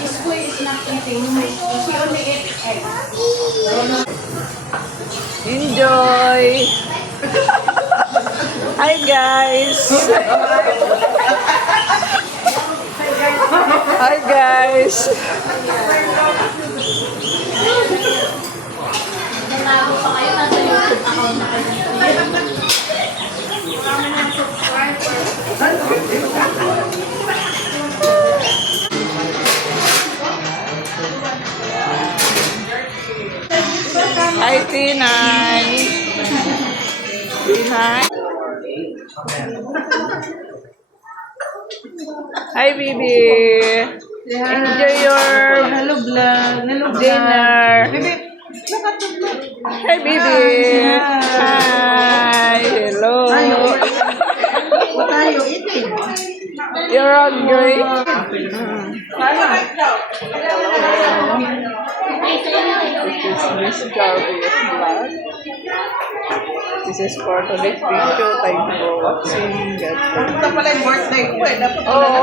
School is not eating. She only eats egg. Enjoy! Hi guys! Hi guys! Nanago pa kayo, nasa YouTube account na kayo. Hi Tinay! Tinay! Hi Bibi! Enjoy your Hello, vlog. Hello, dinner! Hi Bibi! Hi! Hello! What are you eating? You're hungry? This is Miss Jarvis vlog. This is for today's video. Thank you for watching. God bless. Ito pala yung birthday ko eh. Dapat Oo.